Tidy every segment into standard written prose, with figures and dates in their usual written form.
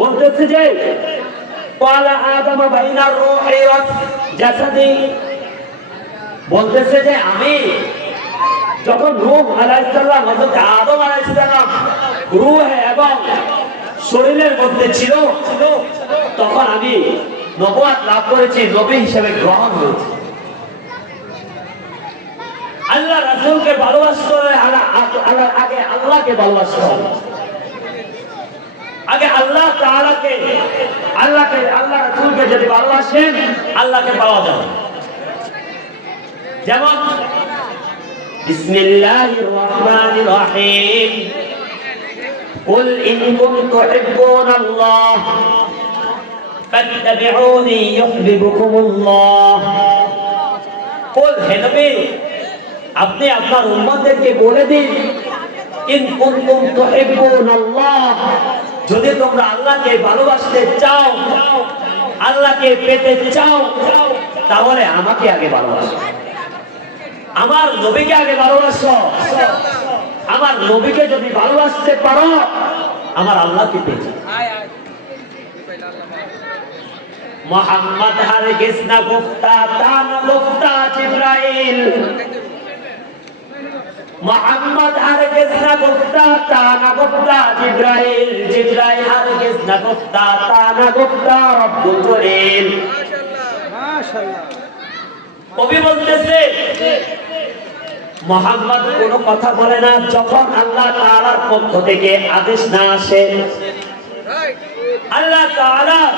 বলতেছে যে ক্বালা আদম বাইনার রূহি ওয়া জাসাদি, বলতেছে যে আমি যখন রূহ আলাইহিস সালাম হযরত আদম আলাইহিস সালাম রূহ এবং শরীরের মধ্যে ছিল, তখন আমি নবুয়ত লাভ করেছি, নবী হিসেবে গ্রহণ হয়েছি। আল্লাহ রাসূলকে ভালোবাসতে হবে, আগে আল্লাহকে ভালোবাসতে হবে। আগে আল্লাহ তাআলাকে আল্লাহ রাসূলকে যদি ভালোবাসেন আল্লাহকে পাওয়া যাবে। যেমন বিসমিল্লাহির রাহমানির রহিম, কুল ইন কুনতুম তুহিব্বুনাল্লাহ ফাত্তাবিউনি ইউহিব্বুকুমুল্লাহ। কুল, হে নবী আপনি আপনার উম্মতদেরকে বলে দিন, ইন কুনতুম তুহিব্বুনাল্লাহ, যদি তোমরা আল্লাহকে ভালোবাসতে চাও, আল্লাহকে পেতে চাও, তাহলে আমাকে আগে ভালোবাসো, আমার নবীকে আগে ভালোবাসো। আমার নবীকে যদি ভালোবাসতে পারো আমার আল্লাহকে পেতে। মোহাম্মদ হারগিজ না গুফতা তা না গুফতা জিবরাইল, মোহাম্মদ হারগিজ না গুফতা তা না গুফতা জিবরাইল, জিবরাইল হারগিজ না গুফতা তা না গুফতা রব্বুল জলিল। মাশাআল্লাহ। কবি বলতেছে মোহাম্মদ কোনো কথা বলে না যখন আল্লাহ তাআলার পক্ষ থেকে আদেশ না আসে। আল্লাহ তাআলার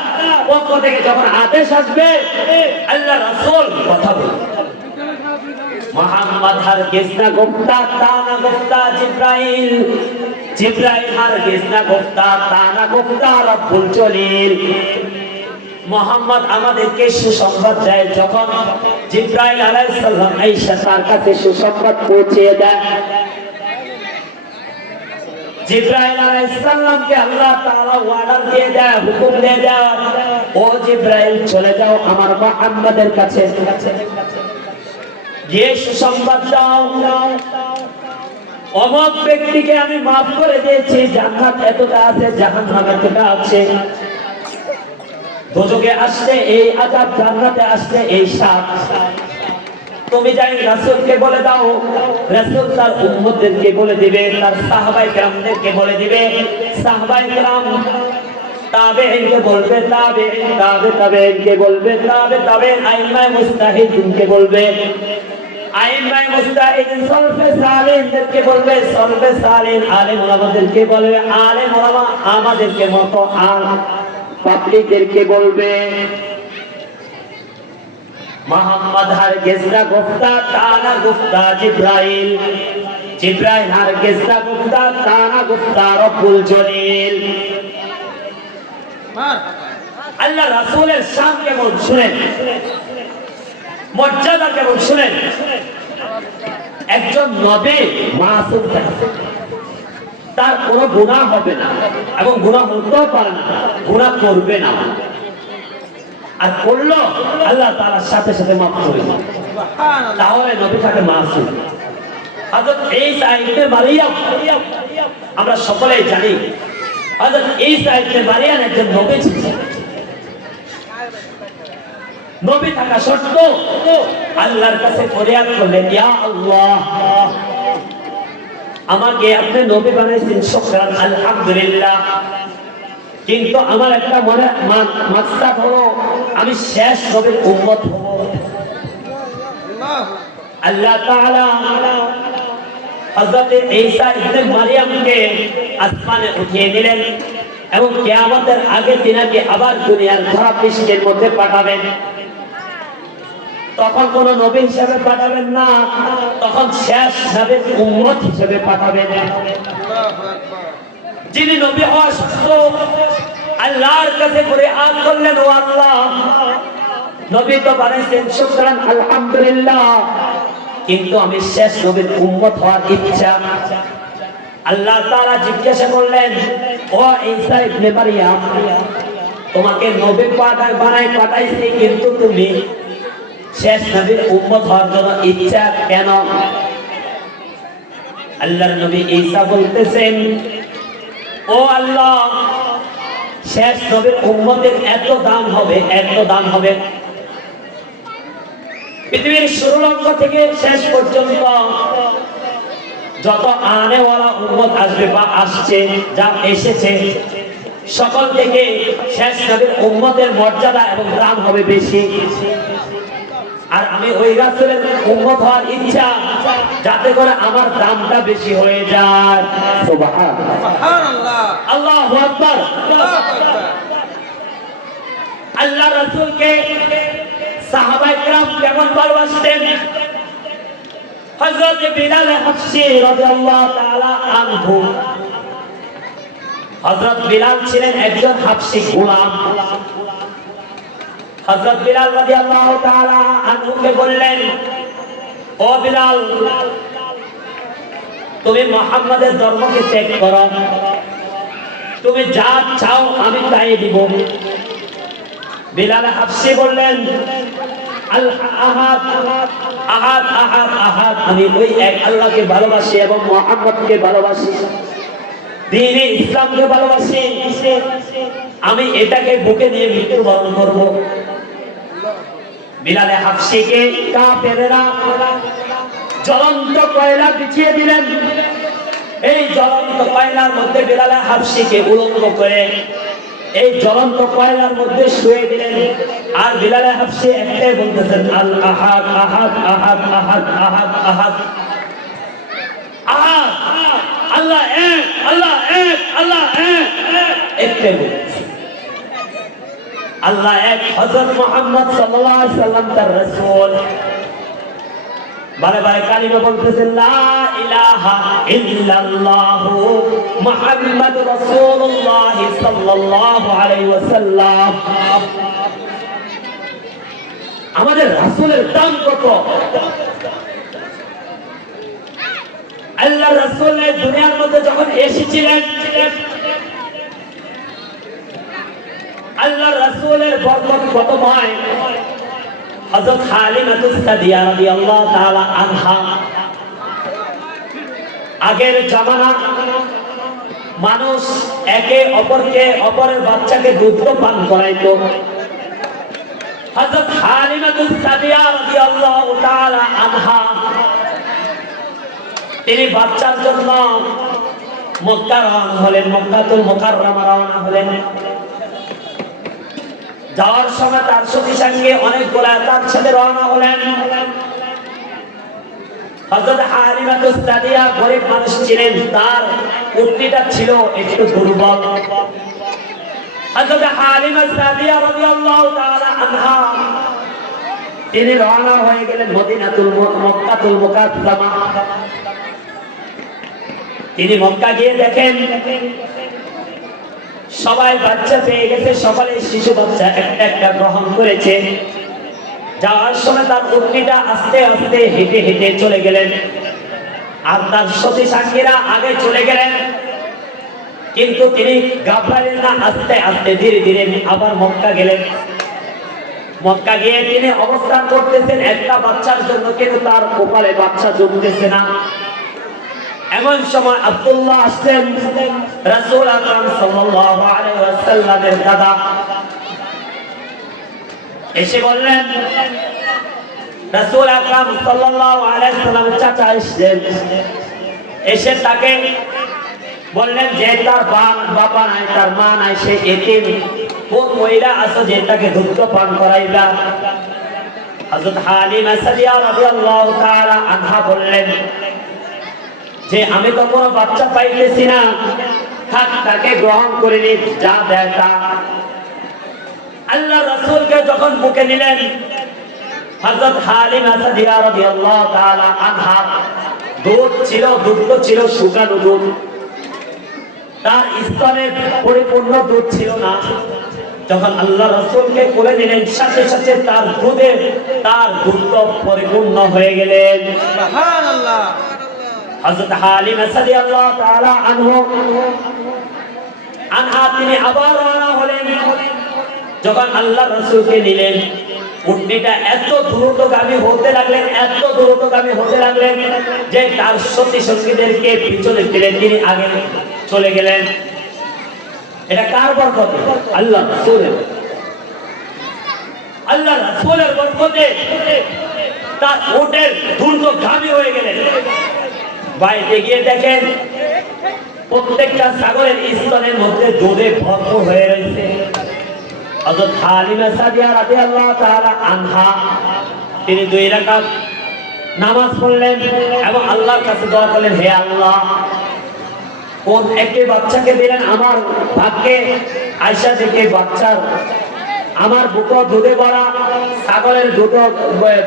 পক্ষ থেকে যখন আদেশ আসবে আল্লাহ রাসূল কথা বলবে। মোহাম্মদ হারগিজ না গুফতা তা না গুফতা জিবরাইল, জিবরাইল হারগিজ না গুফতা তা না গুফতা রব্বুল জলিল। মোহাম্মদ আমাদেরকে সুসংবাদ দেয়, যখন জিবরাইল আলাইহিস সালাম আয়েশা তার কাছে সুসংবাদ পৌঁছে দেয়। জিবরাইল আলাইহিস সালামকে আল্লাহ তাআলা অর্ডার দিয়ে দেয়, হুকুম দিয়ে দেয়, ও জিবরাইল চলে যাও আমার মুহাম্মাদের কাছে, গিয়ে সুসংবাদ দাও, অমুক ব্যক্তিকে আমি মাফ করে দিয়েছি, জান্নাত এতটা আছে, জাহান্নাম এতটা আছে, দোজখে আসছে এই আযাব, জান্নাতে আসছে এই শাপ। তুমি যাই রাসূলকে বলে দাও, রাসূল তার উম্মতদেরকে বলে দিবে, তার সাহাবায়ে কেরামদেরকে বলে দিবে, সাহাবায়ে কেরাম তাবেঈনকে বলবে, তাবেঈনকে বলবে, তাবেঈন আইম্মায়ে মুজতাহিদিনকে বলবে, আইম্মায়ে মুজতাহিদিন সলফে সালেহিনদেরকে বলবে, সলফে সালেহিন আলেম ওলামাদেরকে বলবে, আলেম ওলামা আমাদেরকে মতো পাবলিকদেরকে বলবে। মোহাম্মদ হারগিজ না গুফতা তা না গুফতা জিবরাইল, জিবরাইল হারগিজ না গুফতা তা না গুফতা রব্বুল জলিল। আল্লাহ রাসূলের শান কেমন শুনেন, মর্যাদা কেমন শুনেন। একজন নবী মাসুম থাকে, তার কোনো গুনাহ হবে না এবং গুনাহ হতেও পারে না, গুনাহ করবে না, আর করলো আল্লাহ তাআলার সাথে সাথে মাফ করে দেন, তাহলে নবী থাকে মাসুম। হযরত ঈসা ইবনে মারইয়াম আমরা সকলেই জানি, হযরত ঈসা ইবনে মারইয়াম একজন নবী ছিলেন। নবী থাকা সত্ত্বেও আল্লাহর কাছে ফরিয়াদ করলেন, ইয়া আল্লাহ আমাকে আপনি নবী বানাইছেন, শুকরান আলহামদুলিল্লাহ, কিন্তু আমার একটা মনে মাকসাদ হলো আমি শেষ নবীর উম্মত হব। আল্লাহ তাআলা হযরত ঈসা ইবনে মারইয়ামকে আসমানে উঠিয়ে নিলেন এবং কিয়ামতের আগে তিনাকে আবার দুনিয়ার ধরা পৃষ্ঠের মধ্যে পাঠাবেন। তখন কোন নবী হিসেবে পাঠাবেন না, তখন শেষ নবীর উম্মত হিসেবে পাঠাবেন। যিনি নবী হওয়া সত্ত্বেও আল্লাহর কাছে ফরিয়াদ করলেন, ও আল্লাহ নবী তো বানাইছেন, শুকরান আলহামদুলিল্লাহ, কিন্তু আমি শেষ নবীর উম্মত হওয়ার ইচ্ছা। আল্লাহ তাআলা জিজ্ঞাসা করলেন, ও ঈসা ইবনে মারইয়াম তোমাকে নবী বানাই পাঠাইছি, কিন্তু তুমি শেষ নবীর উম্মত হওয়ার জন্য ইচ্ছা কেন? আল্লাহর নবী ঈসা বলতেছেন, ও আল্লাহ শেষ নবীর উম্মতের এত দাম হবে, এত দাম হবে। পৃথিবীর শুরুলঙ্গ থেকে শেষ পর্যন্ত যত আনেওয়ালা উম্মত আসবে বা আসছে, যা এসেছে, সকল থেকে শেষ নবীর উম্মতের মর্যাদা এবং দাম হবে বেশি। আর আমি ওই রাসূলের উম্মত হওয়ার ইচ্ছা, যাতে করে আমার দামটা বেশি হয়ে যায়। সুবহানাল্লাহ, আল্লাহু আকবার। আল্লাহ রাসূলকে সাহাবায়ে কেরাম কেমন ভালোবাসতেন। হযরত বিলাল হাবশী রাদিয়াল্লাহু তাআলা আনহু, হযরত বিলাল ছিলেন একজন হাবশী গোলাম। হযরত বিলাল রাদিয়াল্লাহু তাআলা আনহুকে বললেন, ও বিলাল, তুমি মুহাম্মাদের ধর্মকে ত্যাগ করো, তুমি যা চাও আমি তাই দিব। বিলাল হাবশী বললেন, আল আহাদ আহাদ আহাদ আহাদ, আমি ওই এক আল্লাহকে ভালোবাসি এবং মুহাম্মদকে ভালোবাসি, দ্বীনে ইসলামকে ভালোবাসি, আমি এটাকে বুকে নিয়ে মৃত্যুবরণ করব। বিলাল হাবশীকে কাফেররা জ্বলন্ত কয়লা বিছিয়ে দিলেন। এই জ্বলন্ত কয়লার মধ্যে বিলাল হাবশীকে উলঙ্গ করে এই জ্বলন্ত কয়লার মধ্যে শুয়ে দিলেন। আর বিলাল হাবশী একটাই বলতেছেন, আল আহাদ আহাদ আহাদ আহাদ আহাদ আহাদ আহাদ, আল্লাহ এক, আল্লাহ এক, আল্লাহ এক, একটাই বলতেছেন আল্লাহ এক। হযরত মুহাম্মদ সাল্লাল্লাহু আলাইহি সাল্লাম তার রাসূল, বারে বারে কালিমা বলতেছেন, লা ইলাহা ইল্লাল্লাহ মুহাম্মাদুর রাসূলুল্লাহ সাল্লাল্লাহু আলাইহি ওয়াসাল্লাম। আমাদের রাসূলের দাম কত! আল্লাহর রাসূল দুনিয়ার মধ্যে যখন এসেছিলেন, আল্লাহর রাসূলের বরকত কতময়। হযরত হালিমাতুস সাদিয়া রাদিয়াল্লাহু তাআলা আনহা, আগের জামানা মানুষ একে অপরকে, অপরের বাচ্চাকে দুধ পান করাইতো। হযরত হালিমাতুস সাদিয়া রাদিয়াল্লাহু তাআলা আনহা, তিনি বাচ্চার জন্য মক্কা রওনা হলেন, মক্কাতুল মুকাররমা রওনা হলেন। যাওয়ার সময় তার সঙ্গী সঙ্গে অনেকগুলা তার সাথে রওনা হলেন। হযরত হালিমাতুস সাদিয়া গরীব মানুষ ছিলেন, তার উটনিটা ছিল একটু দুর্বল। হযরত হালিমাতুস সাদিয়া রাদিয়াল্লাহু তাআলা আনহা, তিনি রওনা হয়ে গেলেন মক্কাতুল মুকাররমা। তিনি মক্কা গিয়ে দেখেন সবাই বাচ্চা পেয়ে গেছে, সকালে শিশু বাচ্চা একটা একটা গ্রহণ করেছে। যাওয়ার সময় তার উটনিটা আস্তে আস্তে হেঁটে হেঁটে চলে গেলেন, আর তার সতী সাঙ্গীরা আগে চলে গেলেন। কিন্তু তিনি ঘাবড়ালেন না, আস্তে আস্তে ধীরে ধীরে আবার মক্কা গেলেন। মক্কা গিয়ে তিনি অবস্থান করতেছেন একটা বাচ্চার জন্য, কিন্তু তার কপালে বাচ্চা জমতেছে না। এমন সময় আব্দুল্লাহ আসলেন, রাসূল আকরাম সাল্লাল্লাহু আলাইহি ওয়াসাল্লামের দাদা। এসে বললেন, রাসূল আকরাম সাল্লাল্লাহু আলাইহি ওয়াসাল্লামের চাচা আসলেন। এসে তাকে বললেন যে তার বাবা নাই, তার মা নাই, সে এতিম। কোন মহিলা আছে যে তাকে দুধ পান করাইবা? হযরত হালিমা সাদিয়া রাদিয়াল্লাহু তাআলা আনহা বললেন যে আমি তো কোনো বাচ্চা পাইতেছি না, থাক তাকে গ্রহণ করে নি, যা দেয় তা। আল্লাহ রাসূলকে যখন বুকে নিলেন, হযরত হালিমা সাদিয়া রাদিয়াল্লাহু তাআলা আনহা, দুধ ছিল, দুধ ছিল শুকানো দুধ, তার স্তনে পরিপূর্ণ দুধ ছিল না। যখন আল্লাহ রাসূলকে কোলে নিলেন, সাথে সাথে তার দুধ পরিপূর্ণ হয়ে গেলেন। সুবহানাল্লাহ। হযরত হালিমা সাদিয়াল্লাহু তাআলা আনহা তিনি আবার রওনা হলেন। যখন আল্লাহ রাসূলকে নিলেন, উটনিটা এত দ্রুতগামী হতে লাগলেন, এত দ্রুতগামী হতে লাগলেন যে তার সতী সঙ্গীদেরকে পিছনে ফেলে তিনি আগে চলে গেলেন। এটা কার বরকতে? আল্লাহ রাসূলের। আল্লাহ রাসূলের বরকতে তার ওটের দ্রুতগামী হয়ে গেলেন। বাইরে গিয়ে দেখেন প্রত্যেকটা ছাগলের স্তনের মধ্যে দুধে ভরপুর হয়ে রয়েছে। হযরত হালিমা সাদিয়া রাদিয়াল্লাহু তাআলা আনহা তিনি 2 রাকাত নামাজ পড়লেন এবং আল্লাহর কাছে দোয়া করলেন, হে আল্লাহ, কোন একটি বাচ্চাকে দিলেন আমার ভাগ্যে, আয়েশা থেকে বাচ্চার আমার বুকও দুধে ভরা, ছাগলের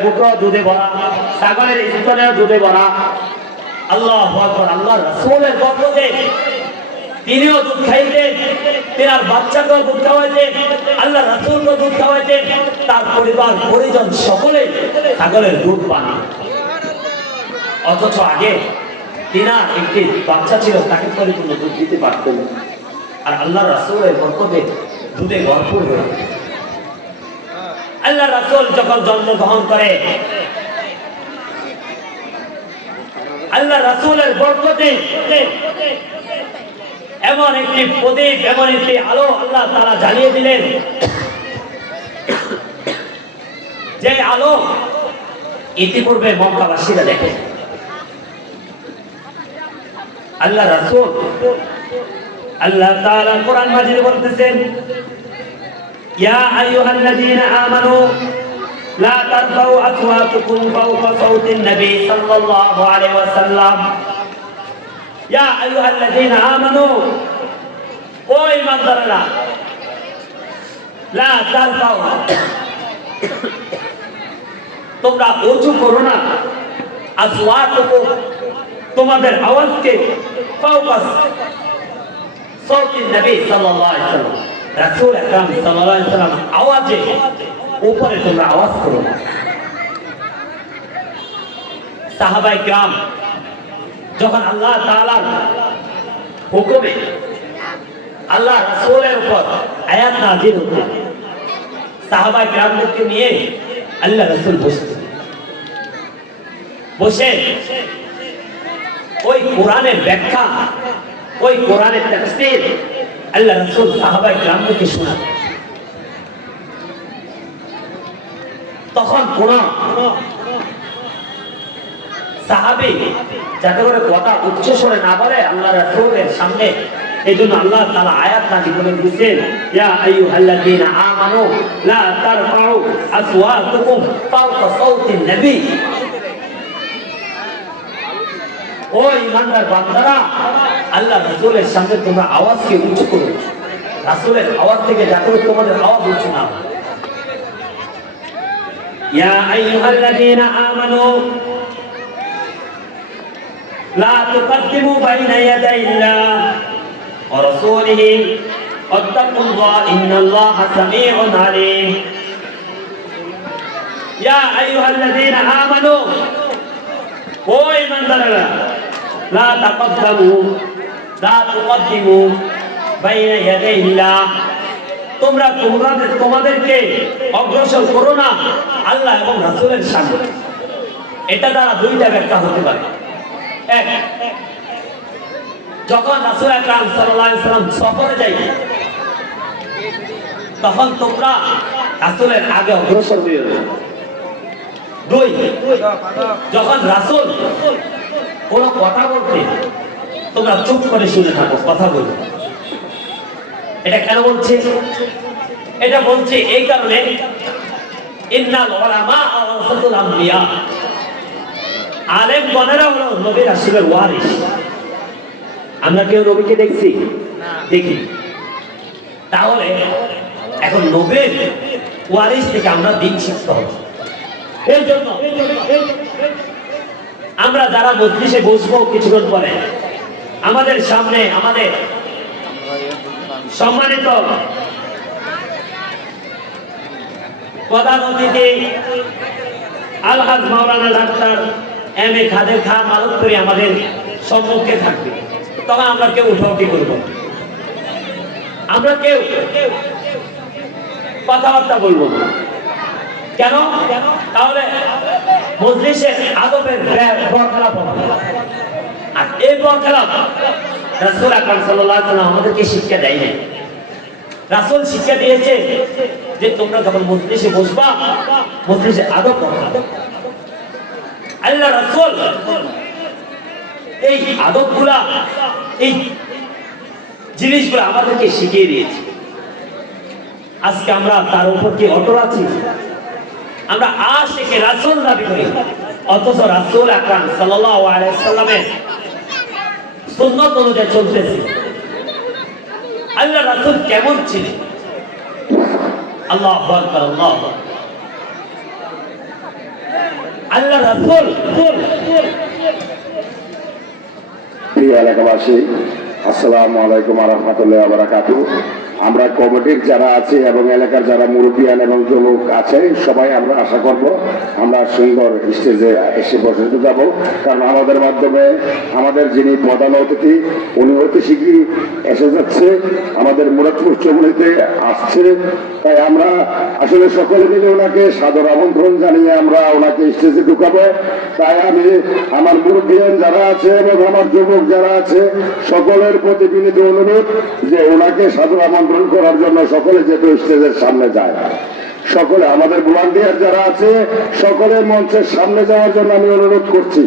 বুকও দুধে ভরা, ছাগলের স্তনেও দুধে ভরা। আল্লাহু আকবার। আল্লাহ রাসূলের বরকতে তিনিও দুধ খাইতেন, তিনার বাচ্চাকেও দুধ খাওয়াইতেন, আল্লাহ রাসূলকেও দুধ খাওয়াইতেন, তার পরিবার পরিজন সকলে ছাগলের দুধ পান। অথচ আগে তিনার একটি বাচ্চা ছিল, তাকে পরিপূর্ণ দুধ দিতে পারতেন, আর আল্লাহ রাসূলের বরকতে দুধে ভরপুর হয়ে গেল। আল্লাহ রাসূল যখন জন্মগ্রহণ করে, আল্লাহ রাসূলের বরকতে এমন একটি প্রদীপ, এমন একটি আলো আল্লাহ তাআলা জ্বালিয়ে দিলেন, যে আলো ইতিপূর্বে মক্কাবাসীরা দেখে। আল্লাহ রাসূল, আল্লাহ তাআলা কোরআন মাজিদে বলতেছেন, ইয়া আইয়ুহাল্লাযীনা আমানু লা তারফাউ আসওয়াতাকুম ফাওকা সাওতিন নবী সাল্লাল্লাহু আলাইহি ওয়াসাল্লাম। ইয়া আইয়ুহাল্লাযীনা আমানু, ও ঈমানদাররা, লা তারফাউ, তোমরা উঁচু করো না, আসওয়াতাকুম, তোমাদের আওয়াজকে, ফাওকা সাওতিন নবী সাল্লাল্লাহু আলাইহি ওয়াসাল্লাম, রাসূল আকরাম সাল্লাল্লাহু আলাইহি ওয়াসাল্লাম আওয়াজে উপরে তোমরা আওয়াজ করো না। সাহাবায়ে কিরাম যখন আল্লাহ তাআলার হুকুমে আল্লাহ রাসূলের উপর আয়াত নাযিল হতো, সাহাবায়ে কিরামদেরকে নিয়ে আল্লাহ রাসূল বসে ওই কোরআনের ব্যাখ্যা, ওই কোরআনের তাফসীর আল্লাহ রাসূল সাহাবায়ে কিরামদেরকে শোনাতেন। তখন কোন সাহাবী যাতে করে কথা উচ্চ স্বরে না বলে আল্লাহ রাসূলের সামনে, এইজন্য আল্লাহ তাআলা আয়াত নাযিল করে দিয়েছেন, ইয়া আইয়ুহাল্লাযীনা আমানু লা তারফাউ আসওয়াতাকুম ফাওকা সাওতিন নবী। ও ঈমানদার বান্দারা, আল্লাহ রাসূলের সামনে তোমরা আওয়াজকে উঁচু করো, রাসূলের আওয়াজ থেকে যাতে তোমাদের আওয়াজ উঁচু না হয়। ইয়া আইয়ুহাল্লাযীনা আমানু লা তুকদ্দিমু বাইনা ইয়াদাইল্লাহ ওয়া রাসূলিহি ওয়াত্তাকুল্লাহ ইন্নাল্লাহা সামিউন আলীম। ইয়া আইয়ুহাল্লাযীনা আমানু, ও ঈমানদাররা, লা তুকদ্দিমু বাইনা ইয়াদাইল্লাহ, তোমরা তোমাদেরকে অগ্রসর করো না আল্লাহ এবং রাসূলের সামনে। এটা দ্বারা দুইটা ব্যাখ্যা হতে পারে। এক, যখন রাসূল আকরাম সাল্লাল্লাহু আলাইহি ওয়াসাল্লাম সফরে যায়, তখন তোমরা রাসূলের আগে অগ্রসর হয়ে যাবে। দুই, যখন রাসূল কোনো কথা বলতে তোমরা চুপ করে শুনে থাকো, কথা বলবে। এটা কেন বলছে? এটা বলছে এই কারণে, ইন্নাল উলামা ওয়ারাসাতুল আমবিয়া, আলেমগণেরা হলো নবী রাসূলের ওয়ারিস। আমরা কেউ নবীকে দেখছি? দেখি। তাহলে এখন নবীর ওয়ারিস থেকে আমরা দিন শিখতে হবে। এর জন্য আমরা যারা মজলিসে বসবো কিছুক্ষণ পরে, আমাদের সামনে আমাদের সম্মানিত প্রধান অতিথি আলহাজ মাওলানা ডাক্তার এম এ খাদের খান মালুকপুরি আমাদের সম্মুখে থাকবে। তখন আমরা কেউ উঠাউঠি করবো, আমরা কেউ কথাবার্তা বলবো না। কেন? তাহলে মজলিসের আদবের বরখেলাপ হবে। আর এই বরখেলাপ রাসূল আকরাম সাল্লাল্লাহু আলাইহি ওয়াসাল্লাম আমাদেরকে শিক্ষা দেয় না। রাসূল শিক্ষা দিয়েছে যে তোমরা যখন মজলিসে বসবা, মজলিসে আদব রাখবা। আল্লাহ রাসূল এই আদবগুলা, এই জিনিসগুলো আমাদেরকে শিখিয়ে দিয়েছে। আজকে আমরা তার উপর কি অটল আছি? আমরা আশিকে রাসূল দাবি করি, অথচ রাসূল আকরাম সাল্লাল্লাহু আলাইহি সাল্লামের সুন্নাত অনুযায়ী চলতেছি। আল্লাহ রাসূল কেমন ছিলেন? আল্লাহু আকবার, আল্লাহু আকবার। আল্লাহ রাসূল প্রিয় এলাকাবাসী, আসসালামু আলাইকুম ওয়া রাহমাতুল্লাহি ওয়া বারাকাতুহু। আমরা কমিটির যারা আছে এবং এলাকার যারা মুরব্বিয়ান এবং যুবক আছে সবাই আমরা আশা করব আমরা সুন্দর স্টেজে এসে বসতে যাব, কারণ আমাদের মাধ্যমে আমাদের যিনি প্রধান অতিথি উনি অতি শীঘ্রই এসে যাচ্ছে, আমাদের মুরাদপুর চৌমুহনীতে আসছে। তাই আমরা আসলে সকলে মিলে ওনাকে সাদর আমন্ত্রণ জানিয়ে আমরা ওনাকে স্টেজে ঢুকাবো। তাই আমি আমার মুরব্বিয়ান যারা আছে এবং আমার যুবক যারা আছে সকলের প্রতি বিনীত অনুরোধ যে ওনাকে সাদর আমন্ত্রণ করার জন্য সকলে যেহেতু স্টেজের সামনে যায়, সকলে আমাদের ভলান্টিয়ার যারা আছে সকলে মঞ্চের সামনে যাওয়ার জন্য আমি অনুরোধ করছি।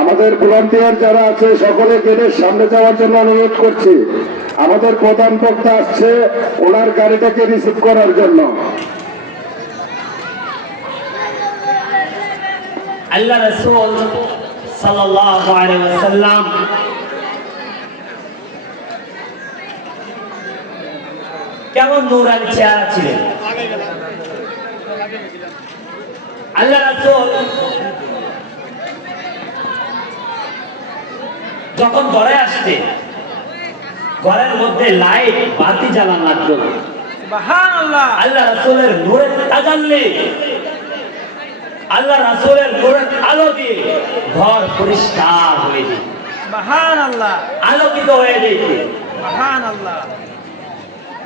আমাদের ভলান্টিয়ার যারা আছে সকলে গেটের সামনে যাওয়ার জন্য অনুরোধ করছি। আমাদের প্রধান বক্তা আসছে ওনার গাড়িটাকে রিসিভ করার জন্য। আল্লাহ রাসূল সাল্লাল্লাহু আলাইহি ওয়াসাল্লাম কেমন নূরানি চেহারা ছিলেন? আল্লাহ রাসূল যখন ঘরে আসতে, ঘরের মধ্যে লাইট বাতি জ্বালানো লাগতো। সুবহানাল্লাহ। আল্লাহ রাসূলের নূরের তাজাল্লি, আল্লাহ রাসূলের নূরের আলো দিয়ে ঘর পরিষ্কার হয়ে যেত। সুবহানাল্লাহ। আলোকিত হয়ে যেত। সুবহানাল্লাহ।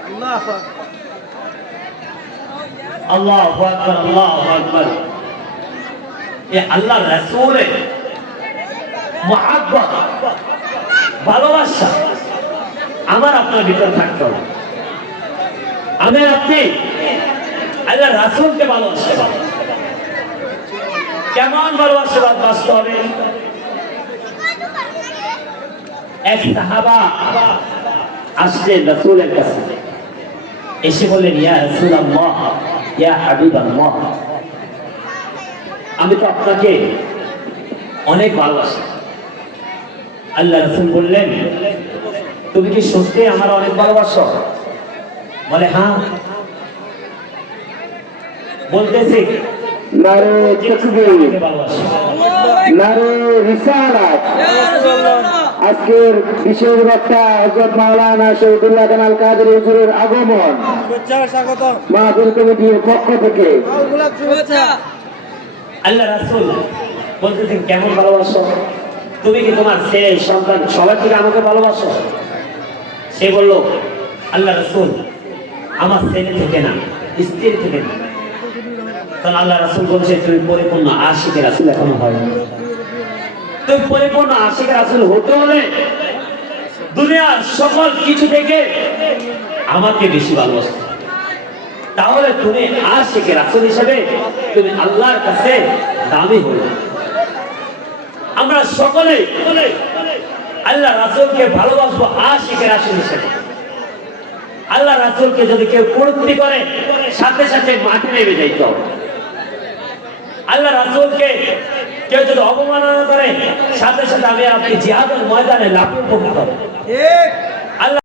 আল্লাহু আকবার, আল্লাহু আকবার, আল্লাহু আকবার। এই আল্লাহ রাসূলের মুহাব্বত, ভালোবাসা আমার আপনার ভিতর থাকতে হবে। আমি আপনি আল্লাহ রাসূলকে ভালোবাসতে হবে। কেমন ভালোবাসতে বাঁচতে হবে? এক সাহাবা আসলেন রাসূলের কাছে, এসে বললেন ইয়া রাসূলুল্লাহ, ইয়া হাবিবাল্লাহ, আমি তো আপনাকে অনেক ভালোবাসি। আল্লাহ রাসূল বললেন তুমি কি সত্যি আমার অনেক ভালোবাসো? বলে হ্যাঁ। বলতেছি নারে তাকবীর, নারে রিসালাত। আজকের বিশেষ বক্তা হযরত মাওলানা শহীদুল্লাহ কামাল কাদের হুজুরের আগমন মাহফিল কমিটির পক্ষ থেকে আল্লাহ রাসূল বলতেছেন কেমন ভালোবাসো? তুমি কি তোমার ছেলে সন্তান সবাই থেকে আমাকে ভালোবাসো? সে বলল আল্লাহ রাসূল আমার ছেলে থেকে না, স্ত্রী থেকে না। তখন আল্লাহ রাসূল বলছে তুমি পরিপূর্ণ আশিকে রাসূল এখনো হয়নি। তুমি পরিপূর্ণ আশিকে রাসূল হতে হলে দুনিয়ার সকল কিছু থেকে আমাকে বেশি ভালোবাসো, তাহলে তুমি আশিকে রাসূল হিসেবে তুমি আল্লাহর কাছে দামি হবে। আমরা সকলে আল্লাহ রাসূলকে ভালোবাসবো আশিকে রাসূল হিসেবে। আল্লাহ রাসূলকে যদি কেউ কুরুক্তি করে সাথে সাথে মাটি নেমে যাইতে হবে। আল্লাহ রাসূলকে কেউ যদি অবমাননা করে সাথে সাথে আমি আপনি জিহাদের ময়দানে লাফিয়ে পড়তে হবে। ঠিক।